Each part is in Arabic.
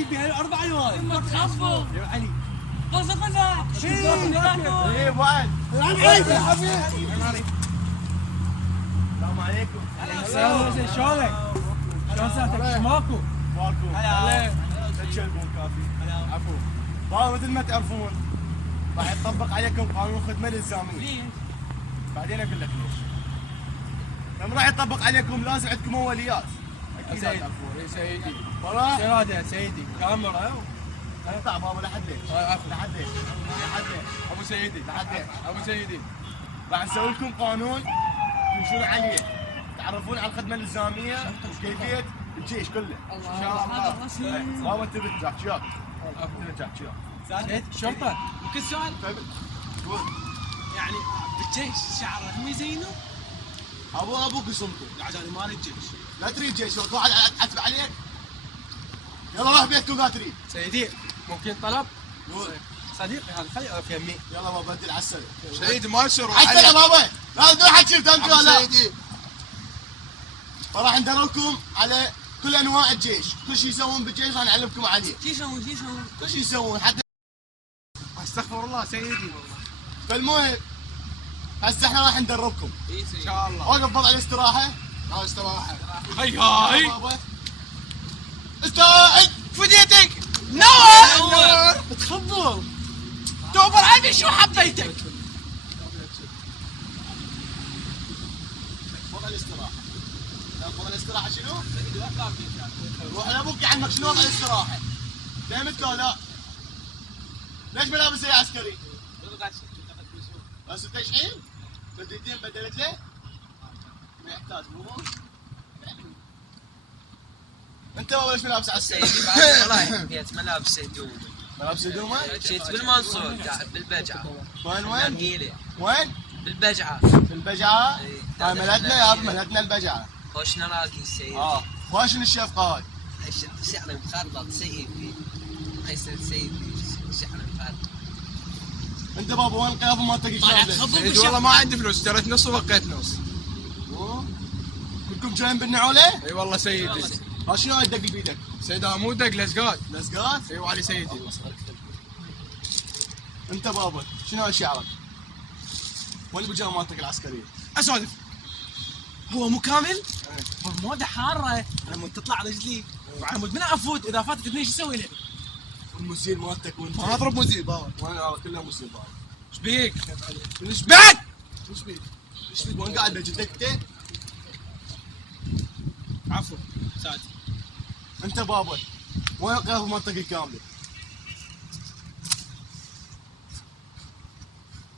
علي بها 4 ايوان ما تخافوا يا علي قصدنا ايه بعد علي يا حبيبي السلام عليكم. السلام عليكم شلونك؟ شلون صحتك؟ ايش ماكو؟ ماكو. هلا تشربون كافي. عفوا. والله مثل ما تعرفون راح يطبق عليكم قانون الخدمه الالزاميه. ليش؟ بعدين اقول لك ليش. لما راح يطبق عليكم لازم عندكم اوليات. اكيد سيدي تعرفون. يا سيدي والله شنو هذا سيدي؟ كاميرا اقطع بابا لحد ليش؟ عفوا لحد ليش؟ لحد ليش؟ ابو سيدي لحد ليش؟ ابو سيدي راح نسوي لكم قانون تمشون عليه. تعرفون على الخدمه الالزاميه وكيفيه الجيش كله. ان شاء الله بابا انت بترجع شياك. ترجع شياك. سيد شرطه ممكن سؤال؟ يعني بالجيش شعرك مو يزينه؟ ابوك يصمتوا. عشان مال الجيش. لا تريد جيش واحد عتب عليك. يلا روح بيتكم لا تريد. سيدي ممكن طلب؟ قول. صديقي هذا خلي يعرف يمي يلا بابا بدل على السنه. سيدي ما يصير حتى يا بابا لا تدور حد شفت انت ولا سيدي فراح ندربكم على كل انواع الجيش. كل شيء يسوون بالجيش راح نعلمكم عليه. شو يسوون شو يسوون؟ كل شيء يسوون حتى. استغفر الله سيدي فالمهم هسه احنا راح ندربكم. اي ان شاء الله وقف وضع الاستراحه. هاي استراحه. هاي يلا هاي بابا. استعد. فديتك نور تخبل توبر عادي شو حبيتك؟ وضع الاستراحه. وضع الاستراحه شنو؟ روح لابوك يعلمك شنو وضع الاستراحه. فهمت ولا لا؟ ليش ملابس زي عسكري؟ بس التشحين؟ بديتين بدلت له؟ ما يحتاج مو هو؟ انت بابا ليش ملابس عسكري؟ سيدي بعد رايح بيت ملابس هدوم ملابس هدومه؟ شيت بالمنصور بالبجعه وين؟ نقيله وين؟ بالبجعه في البجعه؟ إيه. هاي ملتنا يا ابو ملتنا البجعه. خوش نراقي السيد واشن الشفقه هاي؟ شعر مخربط سيدي يصير سيدي شعر مخربط انت بابا وين القيافه مالتك شلون؟ سيدي والله ما عندي فلوس اشتريت نص وبقيت نص كلكم جايين بالنعوله؟ اي والله سيدي ها شنو هاي الدق بيدك؟ سيدي هذا مو دق لزقات لزقات؟ اي وعلي سيدي انت بابا شنو هاي شعرك؟ وين البيجامه مالتك العسكريه؟ اسولف هو مو كامل؟ موده حاره لما تطلع رجلي وعلى مود من افوت اذا فاتت اثنين شو اسوي له؟ والمزيل مالتك وين؟ ما اضرب مزيد بابا. وين كلها مزيل بابا. ايش بيك؟ ايش بعد؟ ايش بيك؟ ايش بيك وين قاعد بجدك انت؟ عفوا سعد انت بابا وين القيافه مالتك الكامله؟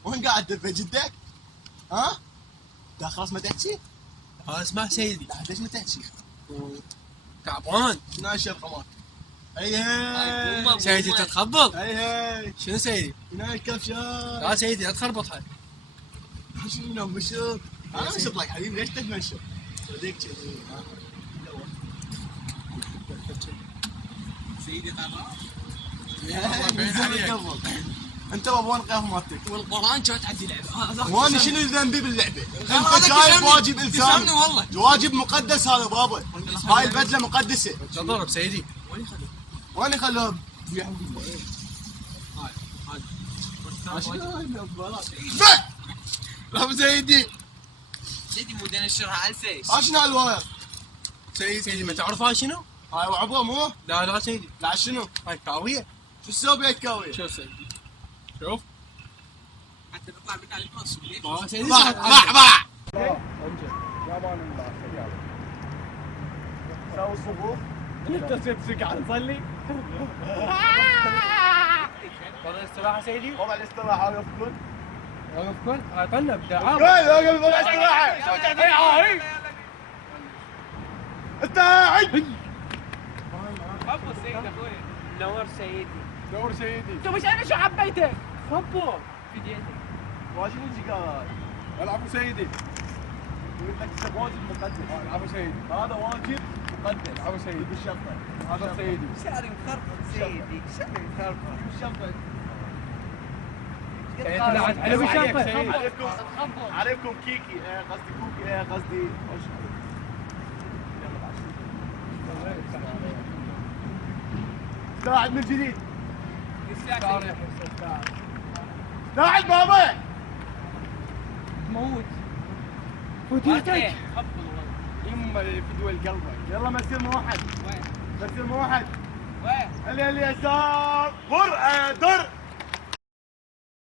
وين قاعد بجدك؟ ها؟ لا خلاص ما تحكي؟ هذا اسمع سيدي لا ليش ما تحكي؟ تعبان شنو هاي الشرقه مالتك؟ هي هي سيدي تتخبل هي هي شنو سيدي؟ شنو هاي الكبشات؟ لا سيدي لا تخربطها شنو مشط؟ انا مشط لك حبيبي ليش تتمشط؟ وديك كذي سيدي طبعا انت بابا وين القيافه مالتك؟ والقران كانت عندي لعبه وانا شنو ذنبي باللعبه؟ هذا انت جايب تفهمني- واجب تفهمني انساني والله. واجب مقدس هذا بابا هاي البدله مقدسه تضرب سيدي وين يخلوها؟ لا سيدي سيدي مو ننشرها على الفيس شنو هالواير؟ سيدي ما تعرف هاي شنو؟ هاي وعبه مو؟ لا لا سيدي لا شنو؟ هاي كاوية شو تسوي بيت كاوية؟ شوف سيدي شوف حتى نطلع من على المنصب ما سيدي باع سوي الصفوف انت تسك على تصلي وضع الاستراحة سيدي وضع الاستراحه ويفكون وقف كل طلب دعاء وقف وضع الاستراحه انت عد خبط سيدي اخوي نور سيدي دور سيدي انت مش انا شو حبيتك؟ خبط واجب الجيجات العفو سيدي. يقول لك واجب مقدس العفو سيدي. هذا واجب مقدس العفو سيدي. بالشرطه هذا سيدي. شعري مخربط سيدي شعري مخربط بالشرطه على بالشرطة عليكم عليكم كيكي قصدي كوكي قصدي ساعد من جديد. صالح ساعد بابا. تموت فوتيتك يما اللي في دول قلبك. يلا مسير موحد. وين مسير موحد. وين اللي اليسار. در.